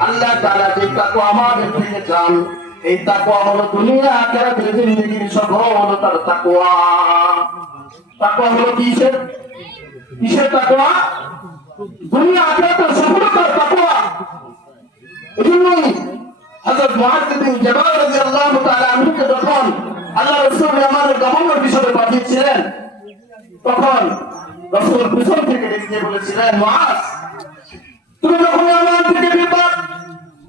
আল্লাহ তাআলা যে তাকওয়া আমাদের থেকে চান, এই তাকওয়া হলো দুনিয়া, আখিরাতের জিন্দেগির হলো তার তাকওয়া। তাকওয়া হলো কিসের? কিসের তাকওয়া? দুনিয়া রাদিয়াল্লাহু তাআলা যখন আল্লাহ রাসূল গভর্নর হিসেবে পাঠিয়েছিলেন, তখন রাসূল পিছন থেকে বলেছিলেন, মুআজ, তুমি যখন আমার থেকে বিপদ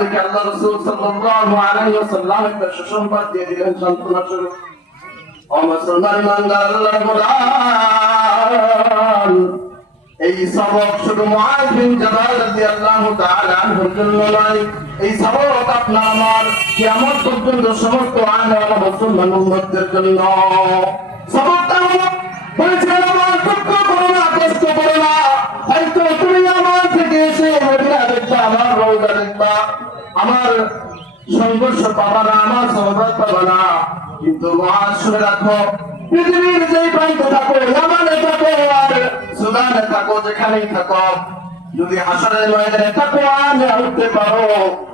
দেখে আল্লাহ রাসূল একটা সুসংবাদ দিয়ে দিলেন স্বরূপ। ও মুসলমান গোলাম এই সবক শুধু মুআজ জন্য নয়, এই সবক আপনার আমার পর্যন্ত সমস্ত আনওয়ালা মুসলমান জন্য। সংঘর্ষ পাবা না আমার সহবাদ পাবা না কিন্তু মহান শুনে রাখো, পৃথিবীর যেই প্রান্তে থাকো, ইয়ামানে থাকো আর সুদানে থাকো, যেখানেই থাকো। যদি হাসরের ময়দানে তাকওয়ানে উঠতে পারো।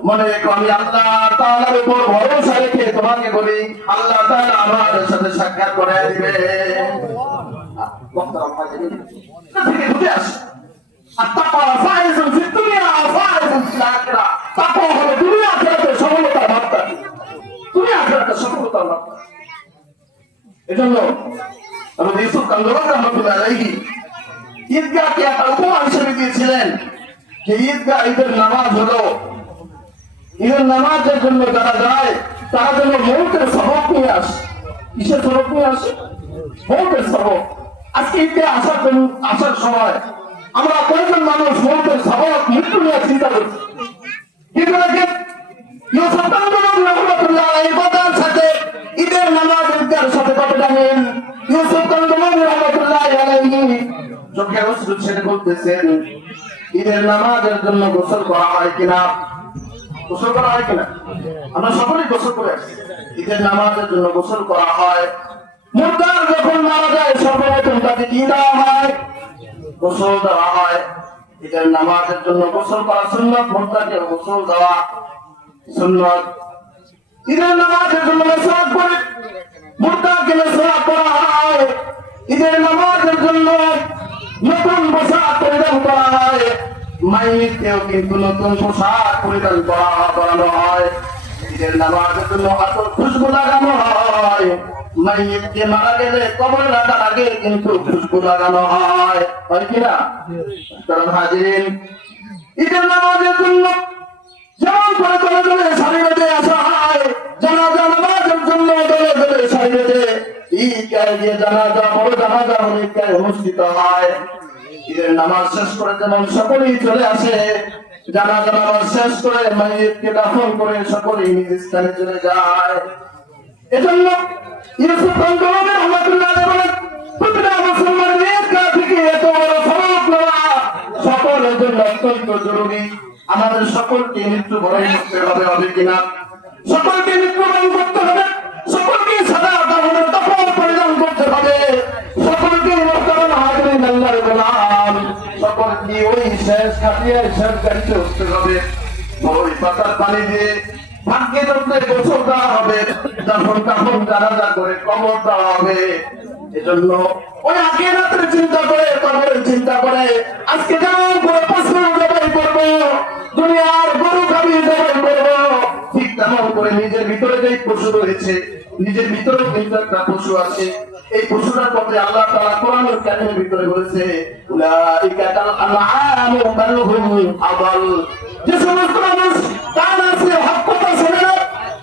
মনে রেখো, আমি আল্লাহ তাআলার উপর ভরসা রেখে তোমাকে বলি, আল্লাহ তাআলা আমার সাথে সাক্ষাৎ করে দিবে। আর তাকওয়া ফায়জুন ফিদ দুনিয়া ফায়জুন ফিল মাত্রা এজন্য আমাদের ইউসুফ দিয়েছিলেন যে ঈদগাহ ঈদের নামাজ হলো। ঈদের নামাজের জন্য যারা যায়, তারা যেন মৌতের সবক নিয়ে আসে। কিসের সবক নিয়ে আসে? মৌতের সবক। আজকে ঈদগাহ আসার জন্য, আসার সময় আমরা কয়েকজন মানুষ মৌতের সবক, মৃত্যু নিয়ে চিন্তা করছি? কিন্তু ইউসুফ সাথে ঈদের নামাজ ঈদগাহের সাথে কতটা মিল ইউসুফ কান্দরন রহমতুল্লাহ আলাইহি চোখে অশ্রু ছেড়ে বলতেছেন, ঈদের নামাজের জন্য গোসল করা হয় কিনা? গোসল করা হয় কিনা? আমরা সকলেই গোসল করে আসছি ঈদের নামাজের জন্য গোসল করা হয়। মুর্দার যখন মারা যায়, সর্বপ্রথম তাকে কি দেওয়া হয়? গোসল দেওয়া হয়। ঈদের নামাজের জন্য গোসল করা সুন্নত, মুর্দাকে গোসল দেওয়া সুন্নত। ঈদের নামাজের জন্য করে করা হয়। নামাজের জন্য নতুন পোশাক পরিধান করা হয়। কিন্তু নতুন পোশাক পরিধান করা করানো হয়। ঈদের নামাজের জন্য খুশবু লাগানো হয়। মারা গেলে কবর রাখার আগে কিন্তু খুশবু লাগানো হয়। কিনা কারণ হাজিরিন, ঈদের নামাজের জন্য যেমন করে দলে দলে সারি বেঁধে আসা হয়। জানাজা নামাজের জন্য দলে দলে বেঁধে। ঈদগাহে জানাজা, বড় জানাজা হলে অনুষ্ঠিত হয়। ঈদের নামাজ শেষ করে যেমন সকলেই চলে আসে, জানাজা নামাজ শেষ করে মাইয়িতকে দাফন করে সকলেই নিজ স্থানে চলে যায়। এজন্য ইউসুফ কান্দরবে রহমাতুল্লাহ বলেন, প্রতিটা মুসলমানের ঈদগাহ থেকে এত বড় সবক নেওয়া সকলের জন্য অত্যন্ত জরুরি। আমাদের সকলকে মৃত্যু বরণ করতে হবে হবে কিনা? সকলকে করতে হবে। সকলকে সাদা তপন পরিধান করতে হবে। সকলকে গোলাম। সকলকে ওই শেষ শেষ গাড়িতে উঠতে হবে। ওই পাতার পানি দিয়ে ভাগ্যে গোসল দেওয়া হবে। তখন করে কবর দেওয়া হবে। এজন্য ওই আগে রাত্রে চিন্তা করে চিন্তা করে। আজকে যেমন করে জবাই করব, দুনিয়ার গরু খাবি জবাই করব। ঠিক করে নিজের ভিতরে যে পশু রয়েছে, নিজের ভিতরে কিন্তু একটা পশু আছে। এই পশুটার পথে আল্লাহ তাআলা কোরআনের কারিমের ভিতরে বলেছে, উলাইকা কাল আনআম বাল হুম আদাল। যে সমস্ত মানুষ কান আছে হক কথা শোনে না,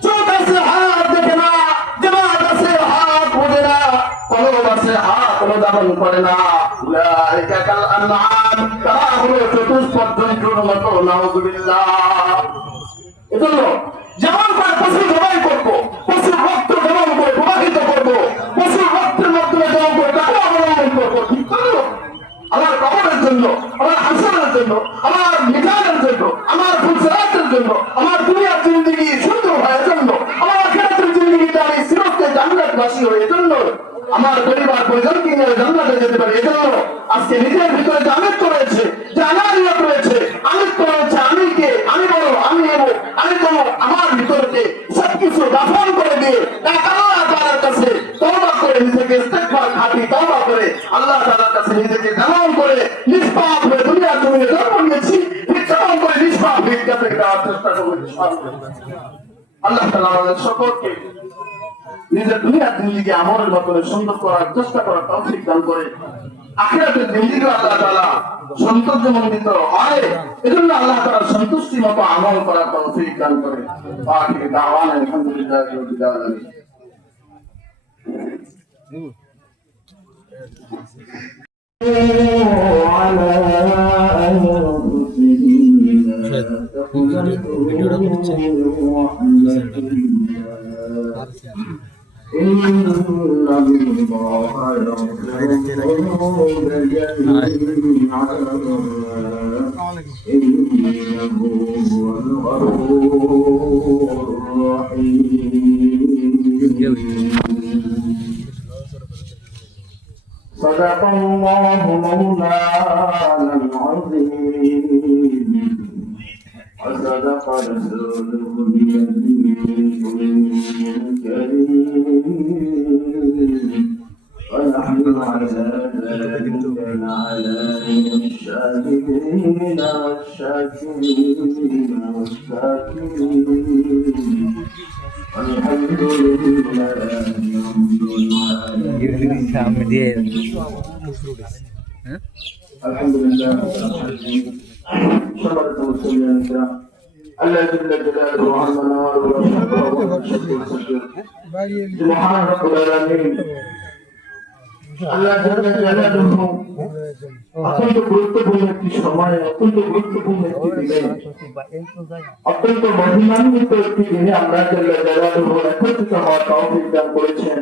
চোখ আছে হাত দেখে না দিমাগ আছে হাত বোঝে না কলম আছে হাত অনুধাবন করে না। উলাইকা কাল আনআম, তারা হলো চতুষ্পদ জন্তুর মতো, নাউজুবিল্লাহ। এজন্য যেমন করে পশু জবাই করব পশুর রক্ত যেমন করে প্রবাহিত করব পশুর রক্তের মাধ্যমে যেমন করে তাকে অবলম্বন করব ঠিক করল আমার কবরের জন্য আমার হাসনের জন্য আমার মিজানের জন্য আমার ফুলসরাতের জন্য আমার দুনিয়ার জিন্দগি সুন্দর হওয়ার জন্য আমার আখেরাতের জিন্দগিতে আমি সিরতে জান্নাতবাসী হয়ে জন্য আমার পরিবার পরিজনকে নিয়ে জান্নাতে যেতে পারি। এজন্য আজকে নিজের ভিতরে যে আমিত্ব রয়েছে যে আনারিয়ত রয়েছে আমিত্ব রয়েছে আমি কে? আমি বড়, আমি নেব আমি তো আমার ভিতরকে সবকিছু দাফন করে দিয়ে আল্লাহ তাআলার কাছে তওবা করে, নিজেকে ইস্তেগফার, খাটি তওবা করে আল্লাহ তাআলার কাছে নিজেকে দান করে নিষ্পাপ হয়ে দুনিয়ার জমিনে জন্ম নিয়েছি বিচ্ছারণ করে নিষ্পাপ ভিক্ষা থেকে দেওয়ার চেষ্টা করব আল্লাহ তাআলা আমাদের সকলকে নিজের দুনিয়ার দিল্লিকে আমলের মাধ্যমে সুন্দর করার চেষ্টা করার তৌফিক দান করে, আখিরাতের আল্লাহ হয়। এজন্য আল্লাহ সন্তুষ্টি মতো আমল করার তৌফিক দান করে। আলহামদুলিল্লাহ صدق الله مولانا العظيم وصدق رسوله بنبيه الشاكرين الشاكرين والشاكرين. والحمد لله. الحمد لله. شكرت مسلمين الذي جل جلاله عما نوال وشكره وشكره سبحان رب العالمين আল্লাহ জন্য অত্যন্ত গুরুত্বপূর্ণ একটি সময়, অত্যন্ত গুরুত্বপূর্ণ একটি অত্যন্ত মহিমান্বিত একটি দিনে আমরা একত্রিত হওয়ার তৌফিক দান করেছেন।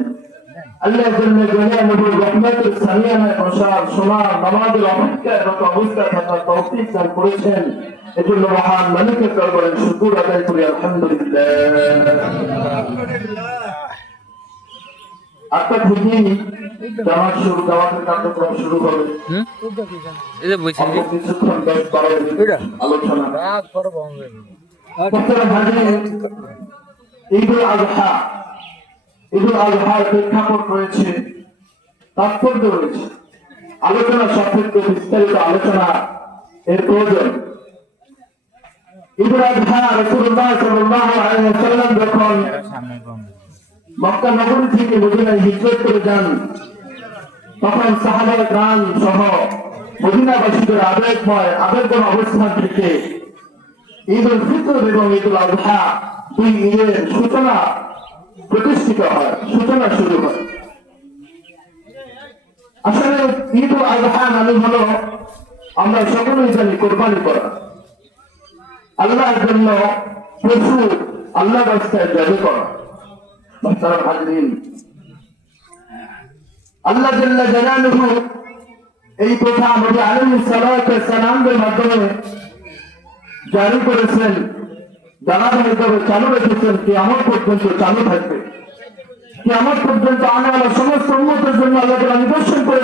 আটটা কার্যক্রম শুরু হবে। ঈদুল আজহা। ঈদুল আজহার প্রেক্ষাপট রয়েছে তাৎপর্য রয়েছে। আলোচনা সাপেক্ষ বিস্তারিত আলোচনা এর প্রয়োজন। ঈদুল আজহা রসুল্লাহ আলাইহি যখন মক্কা নগরী থেকে মদিনায় হিজরত করে যান তখন সাহাবায় গান সহ মদিনাবাসীদের আবেগময় আবেগম অবস্থান থেকে ঈদ উল ফিতর এবং ঈদ উল আজহা দুই ঈদের সূচনা প্রতিষ্ঠিত হয়, সূচনা শুরু হয়। আসলে ঈদ উল আজহা নামে হলো আমরা সকলেই জানি কোরবানি করা। আল্লাহর জন্য পশু আল্লাহ রাস্তায় জাদু করা। হাজরিন আল্লাহ জালালুহু এই নবী আলাইহিস সালাতু সালামের মাধ্যমে জারি করেছেন ধারাবাহিকভাবে চালু রেখেছেন, কিয়ামত পর্যন্ত চালু থাকবে। কিয়ামত পর্যন্ত আনাওয়ালা সমস্ত উম্মতের জন্য আল্লাহ তাআলা নিদর্শন করে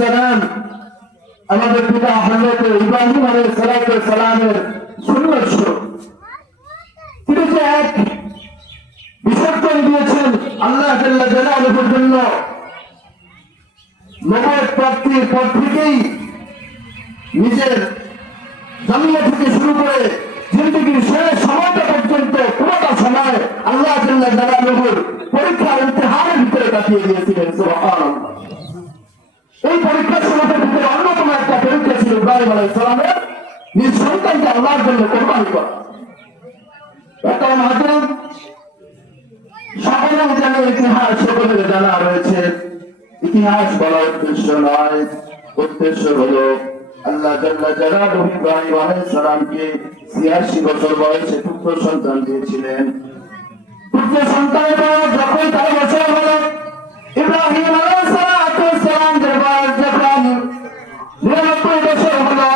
সালাম আমাদের পিতা হযরত ইব্রাহিম আলাইহিস সালাতু সালামের জালালুহুর জন্য নবদ প্রাপ্তির পর থেকেই নিজের জন্ম থেকে শুরু করে জিন্দগির শেষ সময়টা পর্যন্ত পুরোটা সময় আল্লাহ জাল্লা জালালুহুর পরীক্ষার ইমতিহানের ভিতরে কাটিয়ে দিয়েছিলেন এই পরীক্ষার সময়টার ভিতরে অন্যতম একটা পরীক্ষা ছিল ইব্রাহিম আলাইহিস সালামের নিজ সন্তানকে আল্লাহর জন্য কোরবানি করা। বর্তমান হাজরত সকলের জানা ইতিহাস সকলের জানা রয়েছে, ইতিহাস বলার উদ্দেশ্য নয়। উদ্দেশ্য হলো আল্লাহ জাল্লা জালালুহু ইব্রাহিম আলাইহিস সালামকে 86 বছর বয়সে পুত্র সন্তান দিয়েছিলেন। পুত্র সন্তানের বয়স যখন তার বছর হলো, ইব্রাহিম আলাইহিস সালাম বয়স যখন নিরানব্বই বছর হলো,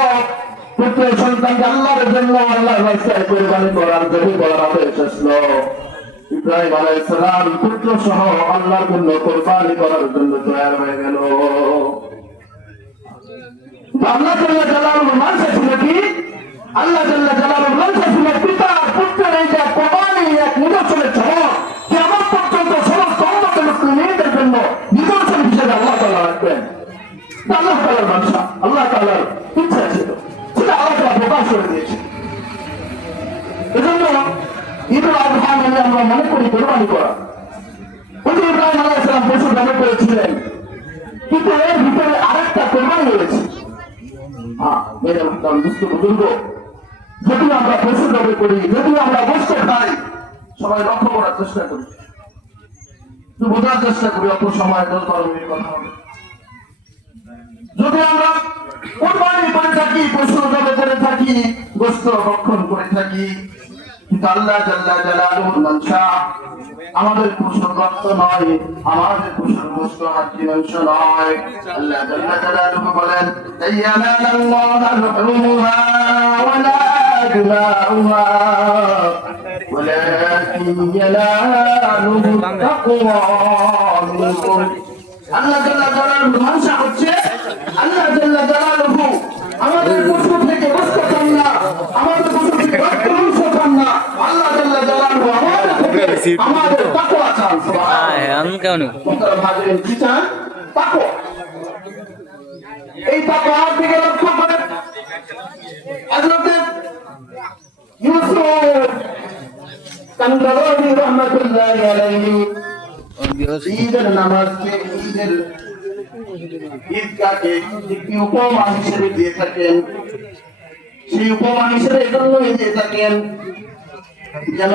পুত্র সন্তানকে আল্লাহর জন্য আল্লাহর রাস্তায় কোরবানি করার জন্য আদেশ আসলো ইব্রাহিম আলাইহিস সালাম পুত্র সহ আল্লাহর জন্য কোরবানি করার জন্য তৈরি হয়ে গেল। আল্লাহ জাল্লা জালালুর মানসা ছিল কি? আল্লাহ জাল্লা জালালুর মানসা ছিল পিতা পুত্রের এই যে কোরবানি, এক নিদর্শনের ঝলক। কেমন পর্যন্ত সমস্ত উম্মতের মুসলিমদের জন্য নিদর্শন হিসেবে আল্লাহ তাআলা রাখবেন। আল্লাহ তাআলার মানসা, আল্লাহ তাআলার ইচ্ছা ছিল। সেটা আল্লাহ তাআলা প্রকাশ করে দিয়েছে ঈদুল আজহা মানে আমরা মনে করি কোরবানি করা। ওই ইব্রাহিম আলাইহিস সালাম পশু জমা করেছিলেন কিন্তু এর ভিতরে আরেকটা কোরবানি রয়েছে। হ্যাঁ যদি আমরা পশু জবে করি যদি আমরা বসতে খাই, সবাই লক্ষ্য করার চেষ্টা করি। বোঝার চেষ্টা করি অত সময় কথা হবে। যদি আমরা কোরবানি করে থাকি পশু জবে করে থাকি, গোস্ত ভক্ষণ করে থাকি কিন্তু আল্লাহ জাল্লা জালালুহুর মানসা আমাদের পশুর রক্ত নয় আমাদের পশুর গোস্ত হাড্ডি মাংস নয় আল্লাহ জাল্লা জালালুহু বলেন ইয়ানালাল্লাহু রুহুহা ওয়ালা দিমাউহা ولكن يناله التقوى منكم আল্লাহ জাল্লা জালালুহু মানসা হচ্ছে আল্লাহ জাল্লা জালালুহু আমাদের আমি কেমন এই তাকওয়ার দিকে লক্ষ্য করে হযরতে ইউসুফ। কান্দালানি রহমাতুল্লাহি আলাইহি ঈদের নামাজকে ঈদের ঈদগাহকে একটি উপমা হিসেবে দিয়ে থাকেন। সেই উপমা হিসেবে এজন্যই দিয়ে থাকেন যেন